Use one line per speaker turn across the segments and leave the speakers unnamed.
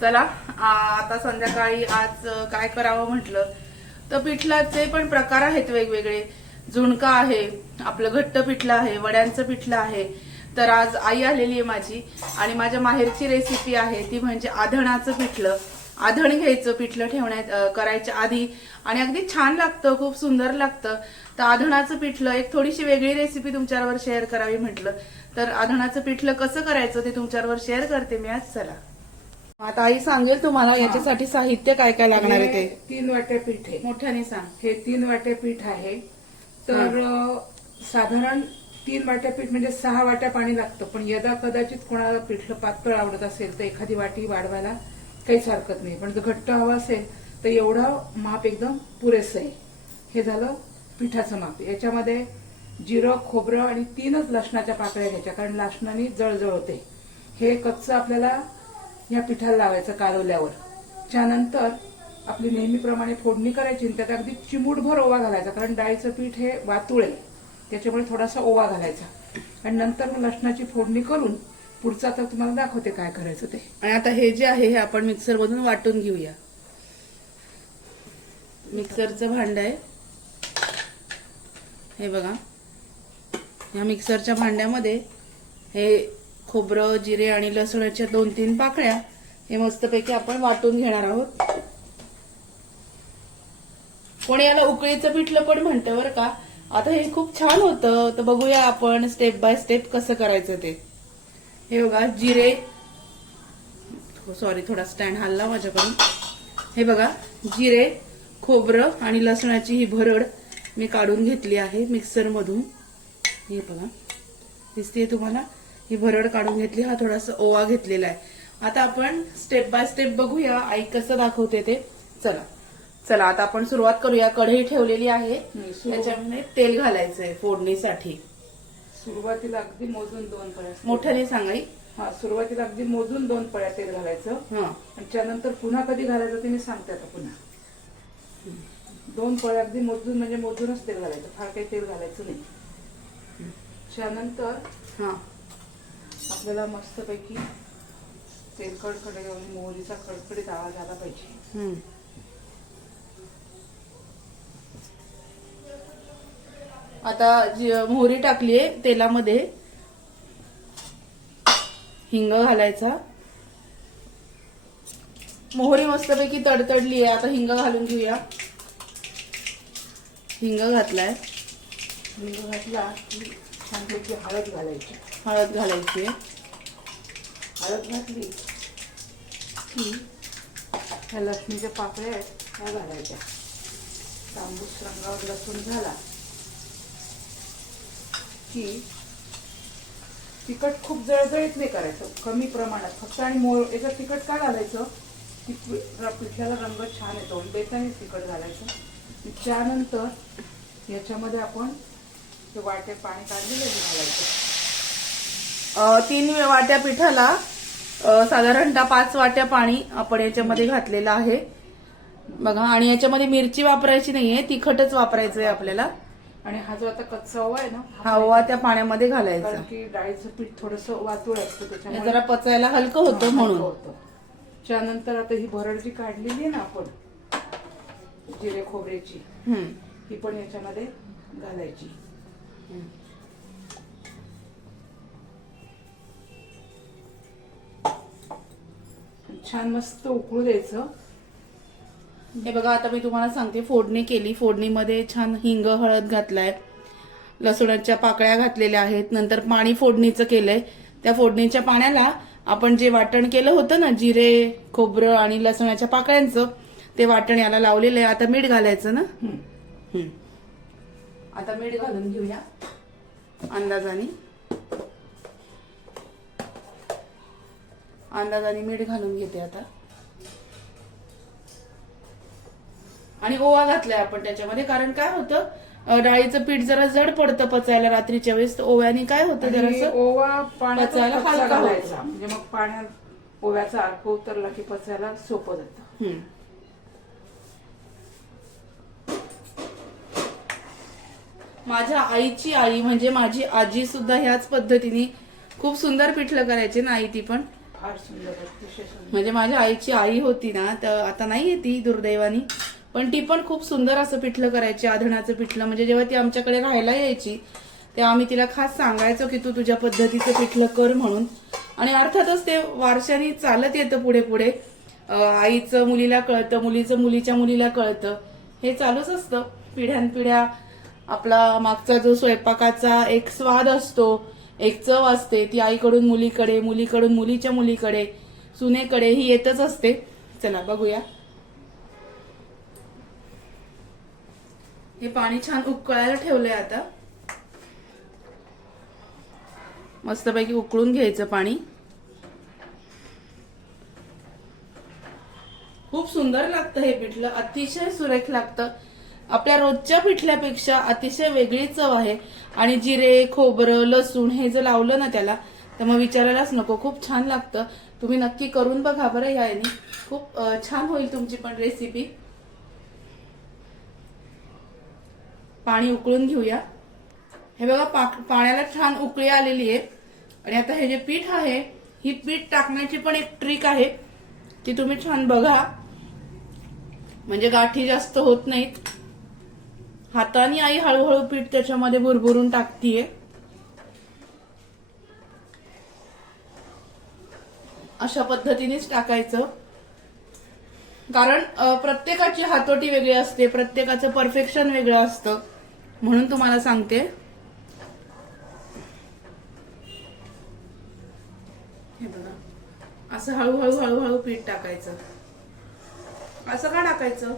चला आता संध्याकाळी आज काय करावं म्हटलं? तर पिठलाचे पण प्रकार आहेत वेगवेगळे. झुणका आहे आपलं घट्ट पिठलं आहे वड्यांचं पिठलं आहे. तर आज आई आलेली आहे माझी आणि माझ्या माहेरची रेसिपी आहे ती म्हणजे आधणाचं पिठलं. आधण घ्यायचं पिठलं ठेवण्यात करायच्या आधी. आणि अगदी छान लागतं खूप सुंदर लागतं. तर आधणाचं पिठलं एक थोडीशी वेगळी रेसिपी तुमच्यावर शेअर करावी म्हटलं. तर आधणाचं पिठलं कसं करायचं ते तुमच्यावर शेअर करते मी आज. चला. आता आई सांगेल तुम्हाला याच्यासाठी साहित्य काय काय लागणार आहे
हे
ते
तीन वाट्या पीठ आहे.
मोठ्याने सांग.
हे तीन वाट्या पीठ आहे. तर साधारण तीन वाट्या पीठ म्हणजे सहा वाट्या पाणी लागतं. पण यदा कदाचित कोणाला पिठलं पातळ आवडत असेल तर एखादी वाटी वाढवायला काहीच हरकत नाही. पण जर घट्ट हवं असेल तर एवढं माप एकदम पुरेसं आहे. हे झालं पिठाचं माप. याच्यामध्ये जिरं खोबरं आणि तीनच लसणाच्या पाकळ्या घ्यायच्या कारण लसणाने जळजळ होते. हे कच्चं आपल्याला या पिठाला लावायचं कालवल्यावर. त्यानंतर आपली नेहमीप्रमाणे फोडणी करायची आणि त्यात अगदी चिमूटभर ओवा घालायचा कारण डाळीचं पीठ हे वातुळ आहे त्याच्यामुळे थोडासा ओवा घालायचा. आणि नंतर मग लसणाची फोडणी करून पुढचं आता तुम्हाला दाखवते काय करायचं ते.
आणि आता हे जे आहे हे आपण मिक्सर मधून वाटून घेऊया. मिक्सरचं भांड आहे. हे बघा. या मिक्सरच्या भांड्यामध्ये हे खोबरं जिरे आणि लसणाच्या दोन तीन पाकळ्या हे मस्तपैकी आपण वाटून घेणार आहोत. कोणी याला उकळीचं पिठलं पण म्हणतं बरं का. आता हे खूप छान होतं. तर बघूया आपण स्टेप बाय स्टेप कसं करायचं ते. हे बघा जिरे. सॉरी थोडा स्टँड हल्ला माझ्याकडून. हे बघा जिरे खोबरं आणि लसणाची ही भरड मी काढून घेतली आहे मिक्सर मधून. हे बघा. दिसते तुम्हाला? ही भरड काढून घेतली हा थोडासा ओवा घेतलेला आहे. आता आपण स्टेप बाय स्टेप बघूया आई कसं दाखवते ते. चला. चला आता आपण सुरुवात करूया. कढई ठेवलेली आहे. त्याच्यामध्ये तेल घालायचंय फोडणीसाठी.
सुरुवातीला अगदी मोजून दोन पळ्या
मोठ्याने सांगाई
हा सुरुवातीला अगदी मोजून दोन पळ्या तेल घालायचं.
हा.
आणि त्यानंतर पुन्हा कधी घालायचं ते मी सांगते आता पुन्हा. दोन पळ्या अगदी मोजून म्हणजे मोजूनच तेल घालायचं. फार काही तेल घालायचं नाही. त्यानंतर
हा.
आपल्याला मस्तपैकी तेल कडकडे मोहरीचा कडकडीत आवाज आला पाहिजे.
आता जी मोहरी टाकलीये तेलामध्ये. हिंग घालायचा. मोहरी मस्तपैकी तडतडली आहे. आता हिंग घालून घेऊया. हिंग घातलाय.
हिंग घातला की छानपैकी हळद घालायची.
हळद घालायची.
हळद घातली की ह्या लसणीच्या पाकळ्या आहेत त्या घालायच्या. तांबूस रंगावर लसूण झाला की तिखट खूप जळजळीत नाही करायचं कमी प्रमाणात. फक्त आणि मोर याच्यात तिखट का घालायचं? र- पिठल्याला रंग छान येतो बेतानेच तिखट घालायचं. त्यानंतर याच्यामध्ये आपण ते वाटे पाणी काढलेलं घालायचं
तीन वाट्या पिठाला साधारणतः पाच वाट्या पाणी आपण याच्यामध्ये घातलेलं आहे. बघा आणि याच्यामध्ये मिरची वापरायची नाहीये तिखटच वापरायचं आहे आपल्याला.
आणि हा जो आता कच्चा ओवा आहे ना
हा ओवा त्या पाण्यामध्ये घालायचा.
की डाळीचं पीठ थोडस वातुळ असतं त्याच्यामुळे
जरा पचायला हलकं होतं म्हणून.
त्यानंतर आता ही भरड जी काढलेली आहे ना आपण जिरे खोबऱ्याची. ही पण याच्यामध्ये घालायची. छान मस्त उकळू द्यायचं.
हे बघा आता मी तुम्हाला सांगते फोडणी केली. फोडणीमध्ये छान हिंग हळद घातलाय. लसूणाच्या पाकळ्या घातलेल्या आहेत. नंतर पाणी फोडणीचं केलंय. त्या फोडणीच्या पाण्याला आपण जे वाटण केलं होतं ना जिरे खोबरं आणि लसणाच्या पाकळ्यांचं ते वाटण याला लावलेलं आहे. आता मीठ घालायचं ना. आता मीठ घालून घेऊया अंदाजाने. अंदाजाने मीठ घालून घेते आता. आणि ओवा घातलाय आपण त्याच्यामध्ये कारण काय होतं डाळीचं पीठ जरा जड पडतं पचायला रात्रीच्या वेळेस ओव्याने काय होतं जरासं
ओवा
पचायला
कच्चा
हलका
म्हणजे मग पाण्यात ओव्याचा अर्क उतरला की पचायला सोपं जातं.
माझ्या आईची आई म्हणजे माझी आजी सुद्धा ह्याच पद्धतीने खूप सुंदर पिठलं करायची ना आई ती पण. म्हणजे माझ्या आईची आई होती ना तर आता नाही ती दुर्दैवानी. पण ती पण खूप सुंदर असं पिठलं करायची आधणाचं पिठलं. म्हणजे जेव्हा ती आमच्याकडे राहायला यायची तेव्हा आम्ही तिला खास सांगायचो की तू तुझ्या पद्धतीचं पिठलं कर म्हणून. आणि अर्थातच ते वारशाने चालत येतं पुढे पुढे. आईचं मुलीला कळतं मुलीचं मुलीच्या मुलीला कळतं. हे चालूच असतं. पिढ्यानपिढ्या आपला मागचा जो स्वयंपाकाचा एक स्वाद असतो एक चव असते ती आईकडून मुलीकडे मुलीकडून मुलीच्या मुलीकडे सुनेकडे ही येतच असते. चला बघूया. हे पाणी छान उकळायला ठेवलंय आता. मस्तपैकी उकळून घ्यायचं पाणी. खूप सुंदर लागतं हे पिठलं. अतिशय सुरेख लागतं. आपल्या रोजच्या पिठल्यापेक्षा अतिशय वेगळी चव आहे. आणि जिरे खोबरं लसूण हे जर लावलं ना त्याला तर मग विचारायलाच नको. खूप छान लागतं. तुम्ही नक्की करून बघा बरं या याने. खूप छान होईल तुमची पण रेसिपी पाणी उकळून घेऊया. हे बघा पाण्याला छान उकळी आलेली आहे. आणि आता हे जे पीठ आहे ही पीठ टाकण्याची पण एक ट्रिक आहे. ती तुम्ही छान बघा. म्हणजे गाठी जास्त होत नाहीत. हाताने आई हळूहळू पीठ त्याच्यामध्ये भुरभुरून टाकतीये. अशा पद्धतीनेच टाकायचं. कारण प्रत्येकाची हातोटी वेगळी असते प्रत्येकाचं परफेक्शन वेगळं असतं म्हणून तुम्हाला सांगते. हे बघा. असं हळूहळू हळूहळू पीठ टाकायचं. असं का टाकायचं?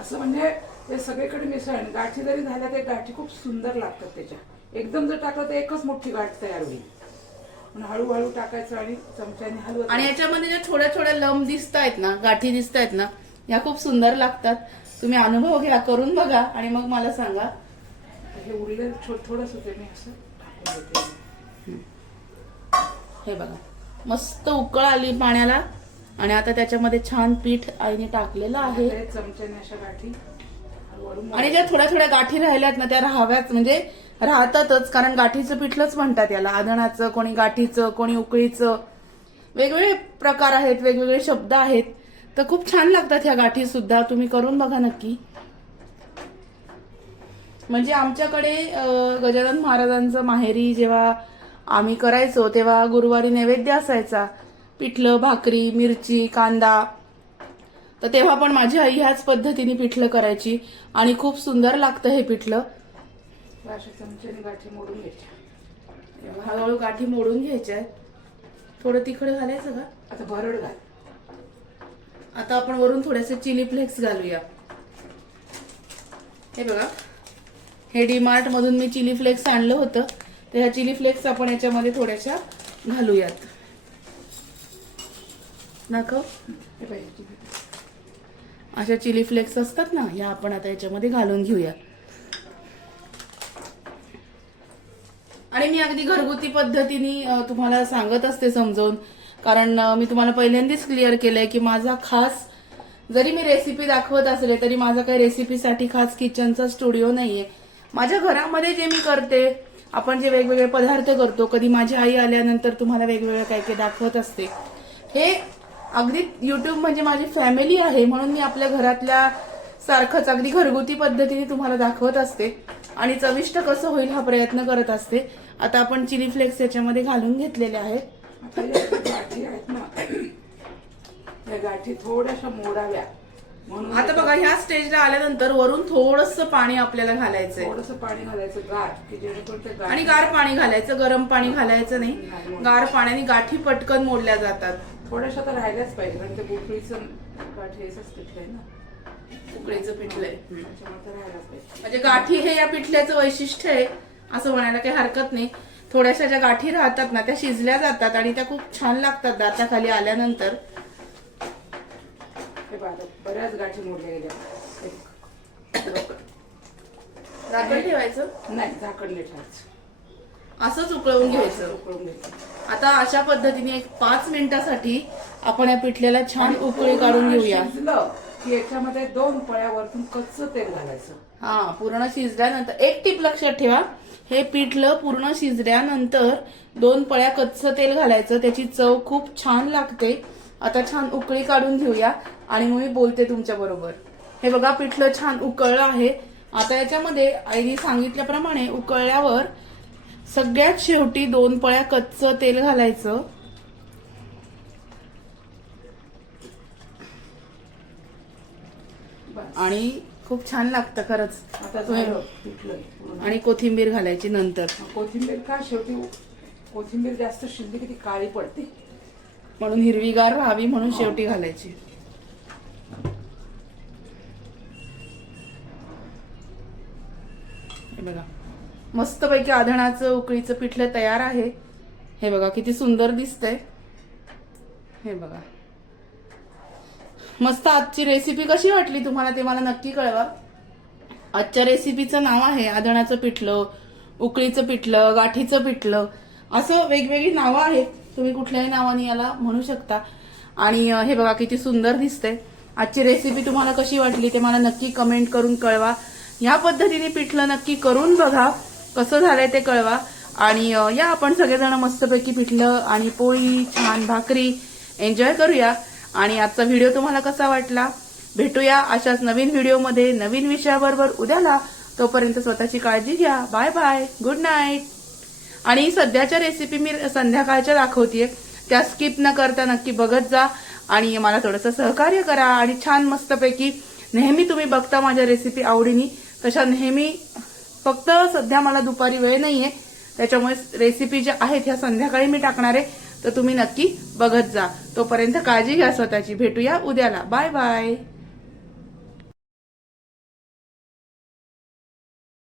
असं म्हणजे ते सगळीकडे मिसळण. गाठी जरी झाल्या ते गाठी खूप सुंदर लागतात त्याच्या. एकदम जर टाकलं तर एकच मोठी गाठ तयार होईल. पण हळूहळू टाकायचं आणि चमच्याने हलवत
आणि याच्यामध्ये ज्या थोड्या थोड्या लंब दिसत आहेत ना गाठी दिसत आहेत ना या खूप सुंदर लागतात. तुम्ही अनुभव घ्या करून बघा आणि मग मला सांगा.
हे उरलेलं थोडंच होते मी असं टाकून देते.
हे बघा. मस्त उकळ आली पाण्याला. आणि आता त्याच्यामध्ये छान पीठ आईने टाकलेलं आहे.
चमच्याने अशा गाठी
आणि ज्या थोड्या थोड्या गाठी राहिल्यात ना त्या राहाव्याच. म्हणजे राहतातच कारण गाठीचं पिठलंच म्हणतात याला. आदणाचं कोणी गाठीचं कोणी उकळीचं. वेगवेगळे प्रकार आहेत वेगवेगळे शब्द आहेत. तर खूप छान लागतात ह्या गाठी सुद्धा. तुम्ही करून बघा नक्की. म्हणजे आमच्याकडे गजानन महाराजांचं माहेरी जेव्हा आम्ही करायचो तेव्हा गुरुवारी नैवेद्य असायचा. पिठलं भाकरी मिरची कांदा. तर तेव्हा पण माझी आई ह्याच पद्धतीने पिठलं करायची आणि खूप सुंदर लागतं हे पिठलं.
गाठी मोडून घ्यायच्या.
हळूहळू गाठी मोडून घ्यायच्या. आहेत थोडं तिखट घालायचं का?
आता भरड घाल.
आता आपण वरून थोडेसे चिली फ्लेक्स घालूया. हे बघा. हे डीमार्ट मधून मी चिली फ्लेक्स आणलं होतं. तर ह्या चिली फ्लेक्स आपण याच्यामध्ये थोड्याशा घालूयात. दाखव
हे पाहिजे.
अशा चिली फ्लेक्स असतात ना या आपण आता याच्यामध्ये घालून घेऊया. आणि मी अगदी घरगुती पद्धतीने तुम्हाला सांगत असते समजावून. कारण मी तुम्हाला पहिल्यांदाच क्लिअर केलंय की माझा खास जरी मी रेसिपी दाखवत असले तरी माझा काही रेसिपीसाठी खास किचनचा स्टुडिओ नाहीये. माझ्या घरामध्ये जे मी करते आपण जे वेगवेगळे पदार्थ करतो कधी माझी आई आल्यानंतर तुम्हाला वेगवेगळे काय काय दाखवत असते हे अगदी युट्यूब म्हणजे माझी फॅमिली आहे म्हणून मी आपल्या घरातल्या सारखंच अगदी घरगुती पद्धतीने तुम्हाला दाखवत असते. आणि चविष्ट कसं होईल हा प्रयत्न करत असते. आता आपण चिली फ्लेक्स याच्यामध्ये घालून घेतलेले आहेत
आता या गाठी आहेत ना या गाठी थोड्याशा मोडाव्या. म्हणून
आता बघा ह्या स्टेजला आल्यानंतर वरून थोडस पाणी आपल्याला घालायचंय.
थोडस पाणी घालायचं गाठ की जेणेकरून ते गाठ
आणि गार पाणी घालायचं गरम पाणी घालायचं नाही. गार पाण्याने गाठी पटकन मोडल्या जातात.
थोड्याशा तर राहिल्याच पाहिजे कारण ते बुकळीचं गाठ हेच पिठलं आहे ना.
उकळीचं पिठलंय.
त्याच्यामुळे तर राहायलाच पाहिजे.
म्हणजे गाठी हे या पिठल्याचं वैशिष्ट्य आहे असं म्हणायला काही हरकत नाही. थोड्याशा ज्या गाठी राहतात ना त्या शिजल्या जातात आणि त्या खूप छान लागतात दाताखाली आल्यानंतर.
हे बघा बऱ्याच गाठी मोडल्या गेल्या.
झाकण ठेवायचं?
नाही झाकण नाही ठेवायचं.
असंच उकळवून घ्यायचं.
उकळून घ्यायचं
आता अशा पद्धतीने एक पाच मिनिटासाठी आपण या पिठल्याला छान उकळी काढून घेऊया.
शिजलं की याच्यामध्ये दोन पळ्या वरतून कच्चं तेल घालायचं.
हा पूर्ण शिजल्यानंतर एक टीप लक्षात ठेवा. हे पिठलं पूर्ण शिजल्यानंतर दोन पळ्या कच्चं तेल घालायचं. त्याची चव खूप छान लागते. आता छान उकळी काढून घेऊया आणि मग मी बोलते तुमच्या बरोबर. हे बघा पिठलं छान उकळलं आहे. आता याच्यामध्ये आईने सांगितल्याप्रमाणे उकळल्यावर सगळ्यात शेवटी दोन पळ्या कच्चं तेल घालायचं. आणि खूप छान लागतं खरंच.
आता झालं पिठलं. पूर्ण.
आणि कोथिंबीर घालायची नंतर.
कोथिंबीर का शेवटी? कोथिंबीर जास्त शिजली की ती काळी पडते?
म्हणून हिरवीगार राहावी म्हणून शेवटी घालायची. मस्तपैकी आधणाचं उकळीचं पिठलं तयार आहे. हे बघा किती सुंदर दिसतंय. हे बघा. मस्त आजची रेसिपी कशी वाटली तुम्हाला ते मला नक्की कळवा. आजच्या रेसिपीचं नाव आहे आधणाचं पिठलं उकळीचं पिठलं गाठीचं पिठलं. असं वेगवेगळी नावं आहेत. तुम्ही कुठल्याही नावाने याला म्हणू शकता. आणि हे बघा किती सुंदर दिसतंय. आजची रेसिपी तुम्हाला कशी वाटली ते मला नक्की कमेंट करून कळवा. ह्या पद्धतीने पिठलं नक्की करून बघा. कसं झालंय ते कळवा. आणि या आपण सगळेजण मस्तपैकी पिठलं आणि पोळी छान भाकरी एन्जॉय करूया. आणि आजचा व्हिडिओ तुम्हाला कसा वाटला? भेटूया अशाच नवीन व्हिडिओमध्ये नवीन विषयाबरोबर उद्याला. तोपर्यंत स्वतःची काळजी घ्या. Bye bye. गुड नाईट आणि सध्याच्या रेसिपी मी संध्याकाळच्या दाखवतीये. त्या स्किप न करता नक्की बघत जा. आणि मला थोडंसं सहकार्य करा. आणि छान मस्तपैकी नेहमी तुम्ही बघता माझ्या रेसिपी आवडीनी. तशा नेहमी फक्त सध्या मला दुपारी वेळ नाहीये. त्याच्यामुळे रेसिपी ज्या आहेत ह्या संध्याकाळी मी टाकणार आहे. तर तुम्ही नक्की बघत जा. तोपर्यंत काळजी घ्या स्वतःची. भेटूया उद्याला. Bye bye